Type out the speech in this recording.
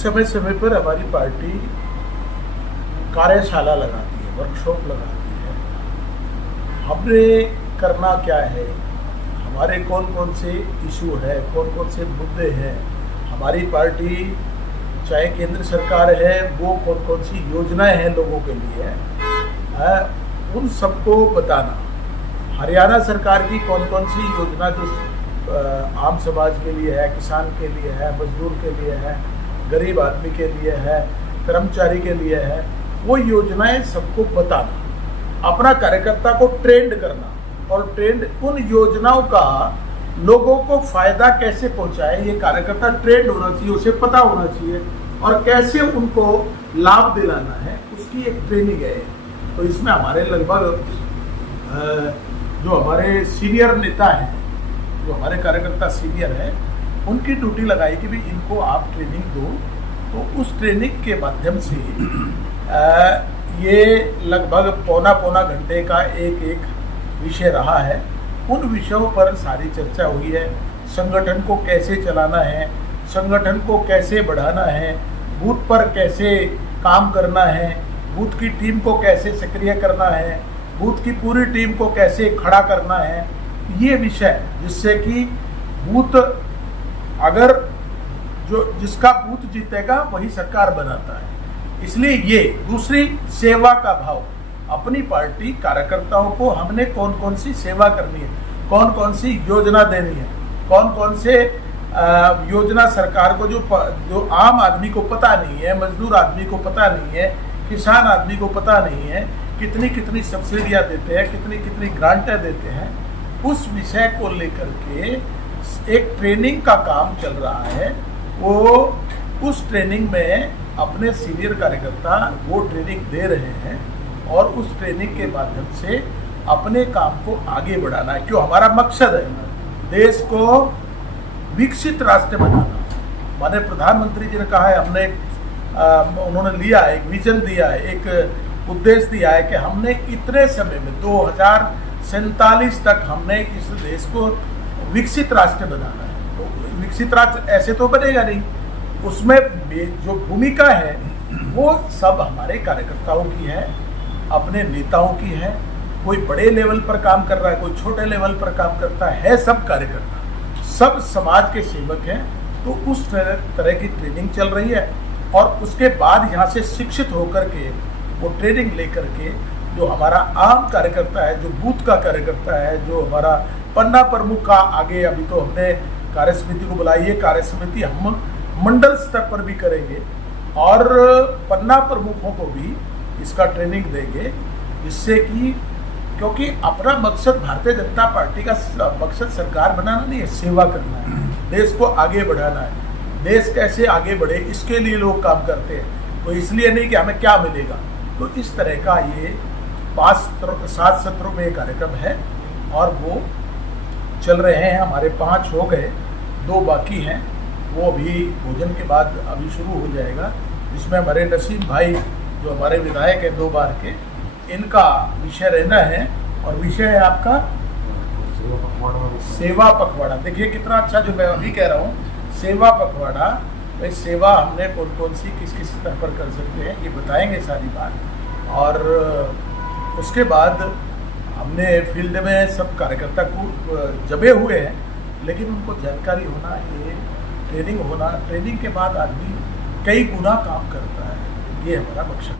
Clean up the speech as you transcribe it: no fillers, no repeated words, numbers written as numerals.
समय समय पर हमारी पार्टी कार्यशाला लगाती है, वर्कशॉप लगाती है। हमने करना क्या है, हमारे कौन कौन से इशू है, कौन कौन से मुद्दे हैं, हमारी पार्टी चाहे केंद्र सरकार है वो कौन कौन सी योजनाएं हैं लोगों के लिए, उन सबको बताना। हरियाणा सरकार की कौन कौन सी योजना जो आम समाज के लिए है, किसान के लिए है, मजदूर के लिए है, गरीब आदमी के लिए है, कर्मचारी के लिए है, वो योजनाएं सबको बताना, अपना कार्यकर्ता को ट्रेंड करना और ट्रेंड उन योजनाओं का लोगों को फायदा कैसे पहुंचाए, ये कार्यकर्ता ट्रेंड होना चाहिए, उसे पता होना चाहिए और कैसे उनको लाभ दिलाना है, उसकी एक ट्रेनिंग है। तो इसमें हमारे लगभग जो हमारे सीनियर नेता हैं, जो हमारे कार्यकर्ता सीनियर हैं, उनकी ड्यूटी लगाई कि भाई इनको आप ट्रेनिंग दो। तो उस ट्रेनिंग के माध्यम से ये लगभग पौना घंटे का एक विषय रहा है। उन विषयों पर सारी चर्चा हुई है। संगठन को कैसे चलाना है, संगठन को कैसे बढ़ाना है, बूथ पर कैसे काम करना है, बूथ की टीम को कैसे सक्रिय करना है, बूथ की पूरी टीम को कैसे खड़ा करना है, ये विषय, जिससे कि बूथ अगर जिसका बूथ जीतेगा वही सरकार बनाता है। इसलिए ये दूसरी सेवा का भाव, अपनी पार्टी कार्यकर्ताओं को हमने कौन कौन सी सेवा करनी है, कौन कौन सी योजना देनी है, कौन कौन से योजना सरकार को जो आम आदमी को पता नहीं है, मजदूर आदमी को पता नहीं है, किसान आदमी को पता नहीं है, कितनी कितनी सब्सिडियां देते हैं, कितनी कितनी ग्रांटें देते हैं, उस विषय को लेकर के एक ट्रेनिंग का काम चल रहा है। वो उस ट्रेनिंग में अपने सीनियर कार्यकर्ता वो ट्रेनिंग दे रहे हैं और उस ट्रेनिंग के माध्यम से अपने काम को आगे बढ़ाना है। क्यों, हमारा मकसद है देश को विकसित राष्ट्र बनाना। माननीय प्रधानमंत्री जी ने कहा है, हमने उन्होंने लिया है, एक विजन दिया है, एक उद्देश्य दिया है कि हमने इतने समय में 2047 तक हमने इस देश को विकसित राष्ट्र बनाना है। तो विकसित राष्ट्र ऐसे तो बनेगा नहीं, उसमें जो भूमिका है वो सब हमारे कार्यकर्ताओं की है, अपने नेताओं की है। कोई बड़े लेवल पर काम कर रहा है, कोई छोटे लेवल पर काम करता है, सब कार्यकर्ता, सब समाज के सेवक हैं। तो उस तरह की ट्रेनिंग चल रही है और उसके बाद यहाँ से शिक्षित होकर के वो ट्रेनिंग लेकर के जो हमारा आम कार्यकर्ता है, जो बूथ का कार्यकर्ता है, जो हमारा पन्ना प्रमुख का, आगे अभी तो हमने कार्य समिति को बुलाई है, कार्य समिति हम मंडल स्तर पर भी करेंगे और पन्ना प्रमुखों को भी इसका ट्रेनिंग देंगे, जिससे कि, क्योंकि अपना मकसद भारतीय जनता पार्टी का मकसद सरकार बनाना नहीं है, सेवा करना है, देश को आगे बढ़ाना है। देश कैसे आगे बढ़े इसके लिए लोग काम करते हैं, तो इसलिए नहीं कि हमें क्या मिलेगा। तो इस तरह का ये 7 सत्रों में कार्यक्रम है और वो चल रहे हैं। हमारे 5 हो गए, 2 बाकी हैं, वो अभी भोजन के बाद अभी शुरू हो जाएगा, जिसमें हमारे नसीम भाई जो हमारे विधायक हैं 2 बार के, इनका विषय रहना है। और विषय है आपका सेवा पखवाड़ा। देखिए कितना अच्छा, जो मैं अभी कह रहा हूँ, सेवा पखवाड़ा। भाई सेवा हमने कौन कौन सी किस किस स्तर पर कर सकते हैं, ये बताएंगे सारी बात। और उसके बाद हमने फील्ड में सब कार्यकर्ता को जबे हुए हैं, लेकिन उनको जानकारी होना, ये ट्रेनिंग होना, ट्रेनिंग के बाद आदमी कई गुना काम करता है, ये हमारा मकसद है।